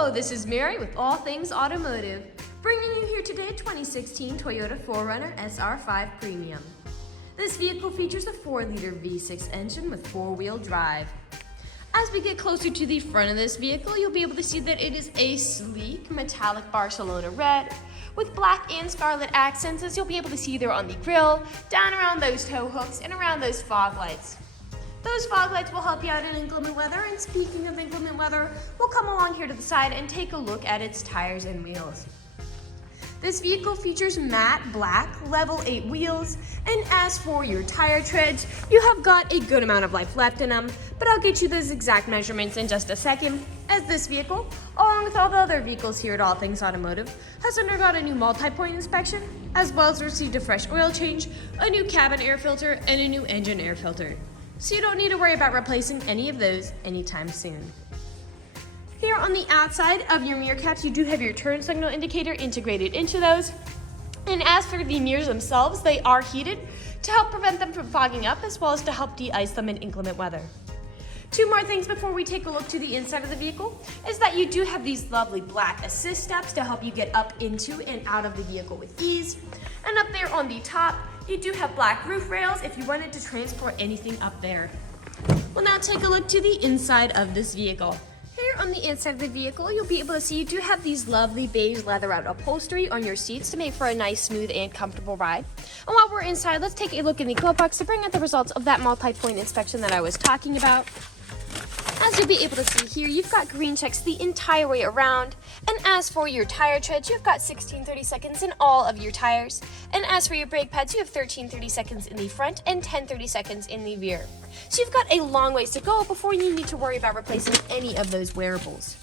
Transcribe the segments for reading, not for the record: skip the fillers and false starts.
Hello, this is Mary with All Things Automotive, bringing you here today a 2016 Toyota 4Runner SR5 Premium. This vehicle features a 4-liter V6 engine with 4-wheel drive. As we get closer to the front of this vehicle, you'll be able to see that it is a sleek metallic Barcelona red with black and scarlet accents, as you'll be able to see there on the grille, down around those tow hooks, and around those fog lights. Those fog lights will help you out in inclement weather, and speaking of inclement weather, we'll come along here to the side and take a look at its tires and wheels. This vehicle features matte black level 8 wheels, and as for your tire treads, you have got a good amount of life left in them, but I'll get you those exact measurements in just a second, as this vehicle, along with all the other vehicles here at All Things Automotive, has undergone a new multi-point inspection, as well as received a fresh oil change, a new cabin air filter, and a new engine air filter. So you don't need to worry about replacing any of those anytime soon. Here on the outside of your mirror caps, you do have your turn signal indicator integrated into those. And as for the mirrors themselves, they are heated to help prevent them from fogging up, as well as to help de-ice them in inclement weather. Two more things before we take a look to the inside of the vehicle is that you do have these lovely black assist steps to help you get up into and out of the vehicle with ease. And up there on the top, you do have black roof rails if you wanted to transport anything up there. We'll now take a look to the inside of this vehicle. Here on the inside of the vehicle, you'll be able to see you do have these lovely beige leatherette upholstery on your seats to make for a nice, smooth, and comfortable ride. And while we're inside, let's take a look in the glove box to bring out the results of that multi-point inspection that I was talking about. As you'll be able to see here, you've got green checks the entire way around. And as for your tire treads, you've got 16 30-seconds in all of your tires. And as for your brake pads, you have 13 30-seconds in the front and 10 30-seconds in the rear. So you've got a long ways to go before you need to worry about replacing any of those wearables.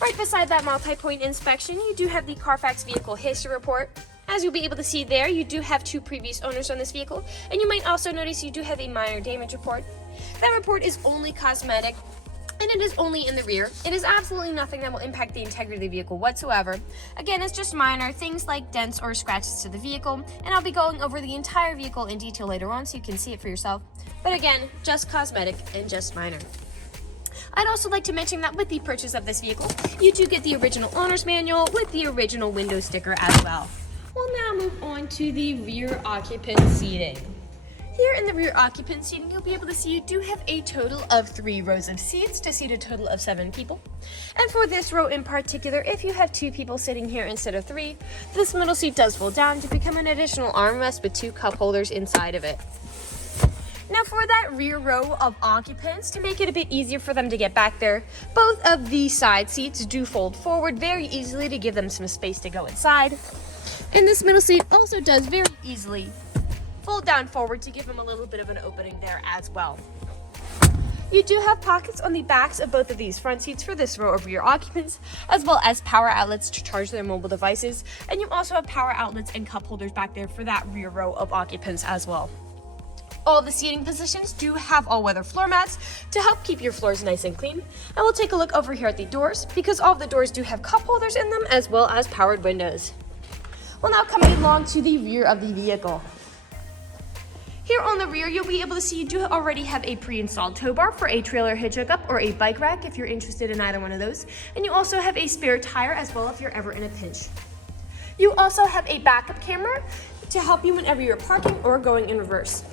Right beside that multi-point inspection, you do have the Carfax Vehicle History Report. As you'll be able to see there, you do have 2 previous owners on this vehicle, and you might also notice you do have a minor damage report. That report is only cosmetic, and it is only in the rear. It is absolutely nothing that will impact the integrity of the vehicle whatsoever. Again, it's just minor things like dents or scratches to the vehicle, and I'll be going over the entire vehicle in detail later on so you can see it for yourself. But again, just cosmetic and just minor. I'd also like to mention that with the purchase of this vehicle, you do get the original owner's manual with the original window sticker as well. We'll now move on to the rear occupant seating. Here in the rear occupant seating, you'll be able to see you do have a total of 3 rows of seats to seat a total of 7 people. And for this row in particular, if you have 2 people sitting here instead of 3, this middle seat does fold down to become an additional armrest with 2 cup holders inside of it. Now for that rear row of occupants, to make it a bit easier for them to get back there, both of the side seats do fold forward very easily to give them some space to go inside. And this middle seat also does very easily fold down forward to give them a little bit of an opening there as well. You do have pockets on the backs of both of these front seats for this row of rear occupants, as well as power outlets to charge their mobile devices, and you also have power outlets and cup holders back there for that rear row of occupants as well. All the seating positions do have all-weather floor mats to help keep your floors nice and clean. And we'll take a look over here at the doors, because all of the doors do have cup holders in them as well as powered windows. We'll now come along to the rear of the vehicle. Here on the rear, you'll be able to see you do already have a pre-installed tow bar for a trailer hitch hookup or a bike rack if you're interested in either one of those. And you also have a spare tire as well if you're ever in a pinch. You also have a backup camera to help you whenever you're parking or going in reverse.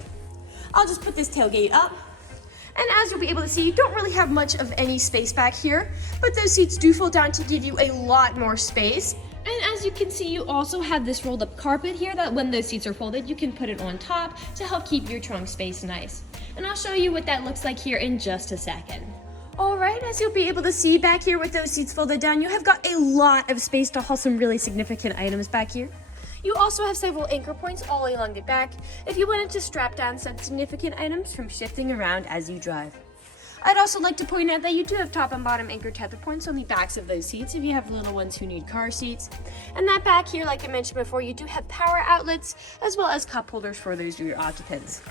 I'll just put this tailgate up. And as you'll be able to see, you don't really have much of any space back here, but those seats do fold down to give you a lot more space. And as you can see, you also have this rolled up carpet here that when those seats are folded, you can put it on top to help keep your trunk space nice. And I'll show you what that looks like here in just a second. All right, as you'll be able to see back here with those seats folded down, you have got a lot of space to haul some really significant items back here. You also have several anchor points all along the back if you wanted to strap down some significant items from shifting around as you drive. I'd also like to point out that you do have top and bottom anchor tether points on the backs of those seats if you have little ones who need car seats. And that back here, like I mentioned before, you do have power outlets as well as cup holders for those rear occupants.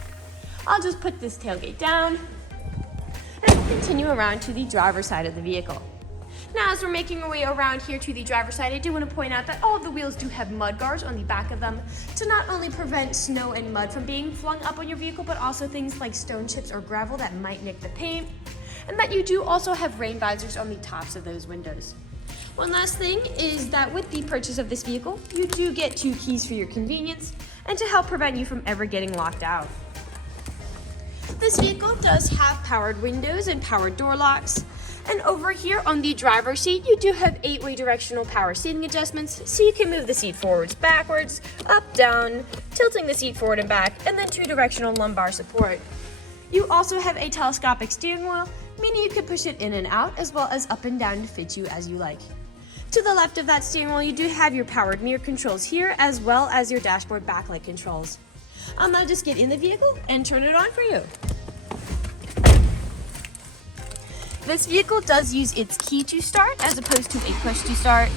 I'll just put this tailgate down and continue around to the driver's side of the vehicle. Now, as we're making our way around here to the driver's side, I do want to point out that all of the wheels do have mud guards on the back of them to not only prevent snow and mud from being flung up on your vehicle, but also things like stone chips or gravel that might nick the paint. And that you do also have rain visors on the tops of those windows. One last thing is that with the purchase of this vehicle, you do get 2 keys for your convenience and to help prevent you from ever getting locked out. This vehicle does have powered windows and powered door locks. And over here on the driver's seat, you do have 8-way directional power seating adjustments, so you can move the seat forwards, backwards, up, down, tilting the seat forward and back, and then 2-directional lumbar support. You also have a telescopic steering wheel, meaning you can push it in and out, as well as up and down to fit you as you like. To the left of that steering wheel, you do have your powered mirror controls here, as well as your dashboard backlight controls. I'll now just get in the vehicle and turn it on for you. This vehicle does use its key to start as opposed to a push to start.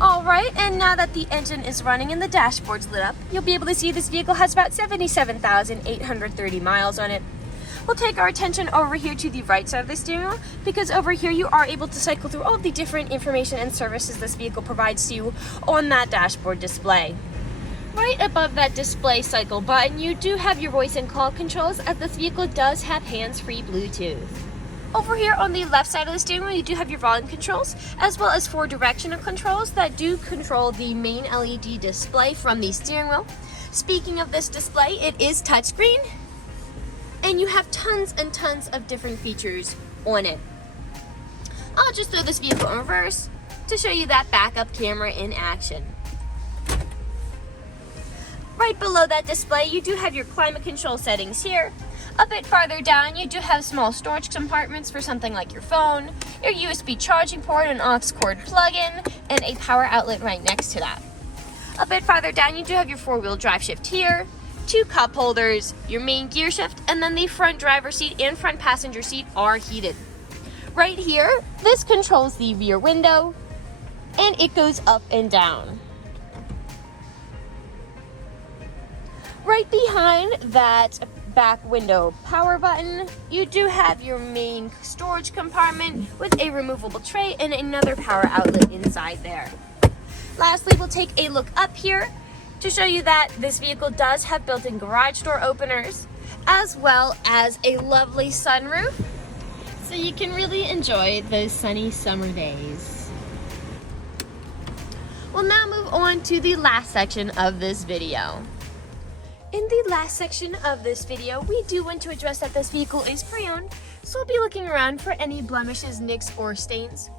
Alright, and now that the engine is running and the dashboard's lit up, you'll be able to see this vehicle has about 77,830 miles on it. We'll take our attention over here to the right side of the steering wheel, because over here you are able to cycle through all of the different information and services this vehicle provides to you on that dashboard display. Right above that display cycle button, you do have your voice and call controls, as this vehicle does have hands-free Bluetooth. Over here on the left side of the steering wheel, you do have your volume controls, as well as 4 directional controls that do control the main LED display from the steering wheel. Speaking of this display, it is touchscreen, and you have tons and tons of different features on it. I'll just throw this vehicle in reverse to show you that backup camera in action. Right below that display, you do have your climate control settings here. A bit farther down, you do have small storage compartments for something like your phone, your USB charging port, an aux cord plug-in, and a power outlet right next to that. A bit farther down, you do have your 4-wheel drive shift here, 2 cup holders, your main gear shift, and then the front driver's seat and front passenger seat are heated. Right here, this controls the rear window, and it goes up and down. Right behind that back window power button, you do have your main storage compartment with a removable tray and another power outlet inside there. Lastly, we'll take a look up here to show you that this vehicle does have built-in garage door openers, as well as a lovely sunroof, so you can really enjoy those sunny summer days. We'll now move on to the last section of this video. In the last section of this video, we do want to address that this vehicle is pre-owned, so we'll be looking around for any blemishes, nicks, or stains.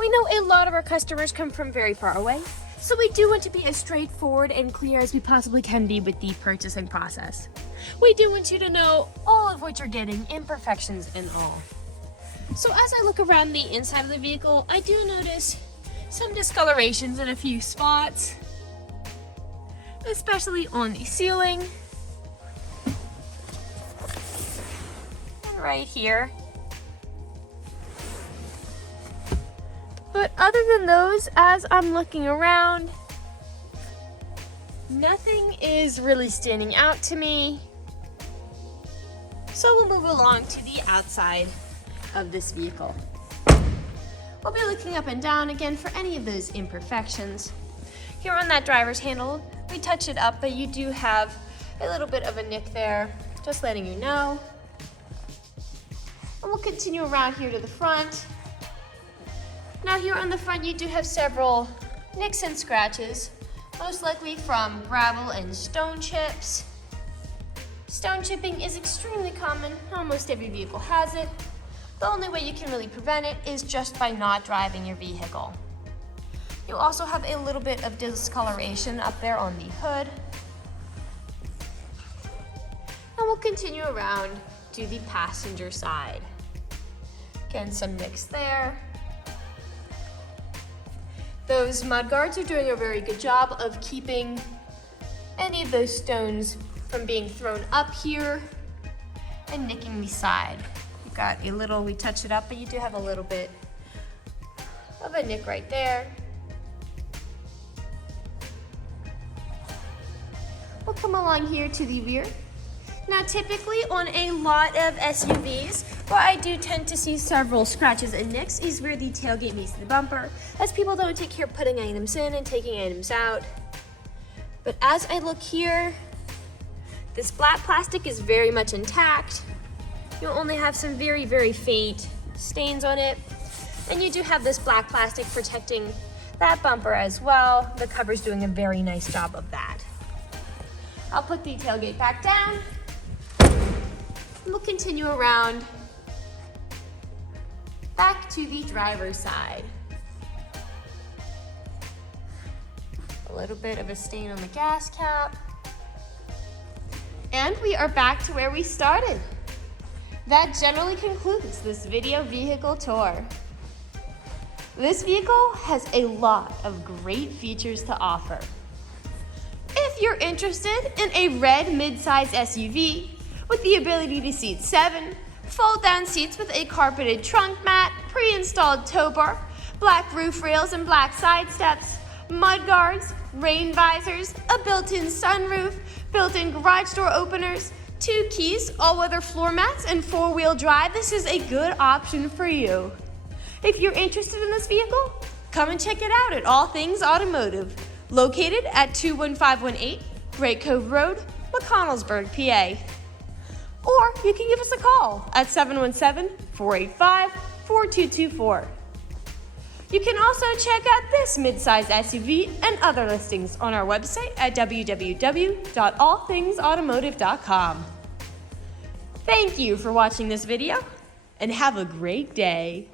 We know a lot of our customers come from very far away, so we do want to be as straightforward and clear as we possibly can be with the purchasing process. We do want you to know all of what you're getting, imperfections and all. So as I look around the inside of the vehicle, I do notice some discolorations in a few spots, especially on the ceiling and right here. But other than those, as I'm looking around, nothing is really standing out to me. So we'll move along to the outside of this vehicle. We'll be looking up and down again for any of those imperfections. Here on that driver's handle, we touched it up, but you do have a little bit of a nick there, just letting you know. And we'll continue around here to the front. Now here on the front, you do have several nicks and scratches, most likely from gravel and stone chips. Stone chipping is extremely common, almost every vehicle has it. The only way you can really prevent it is just by not driving your vehicle. You also have a little bit of discoloration up there on the hood. And we'll continue around to the passenger side. Again, some nicks there. Those mudguards are doing a very good job of keeping any of those stones from being thrown up here and nicking the side. You've got a little, we touched it up, but you do have a little bit of a nick right there. We'll come along here to the rear. Now typically on a lot of SUVs, where I do tend to see several scratches and nicks is where the tailgate meets the bumper, as people don't take care of putting items in and taking items out. But as I look here, this black plastic is very much intact. You'll only have some very, very faint stains on it. And you do have this black plastic protecting that bumper as well. The cover's doing a very nice job of that. I'll put the tailgate back down. We'll continue around back to the driver's side. A little bit of a stain on the gas cap. And we are back to where we started. That generally concludes this video vehicle tour. This vehicle has a lot of great features to offer. If you're interested in a red midsize SUV with the ability to seat 7, fold-down seats with a carpeted trunk mat, pre-installed tow bar, black roof rails and black side steps, mudguards, rain visors, a built-in sunroof, built-in garage door openers, 2 keys, all-weather floor mats, and 4-wheel drive, this is a good option for you. If you're interested in this vehicle, come and check it out at All Things Automotive, located at 21518 Great Cove Road, McConnellsburg, PA. Or you can give us a call at 717-485-4224. You can also check out this midsize SUV and other listings on our website at www.allthingsautomotive.com. Thank you for watching this video, and have a great day.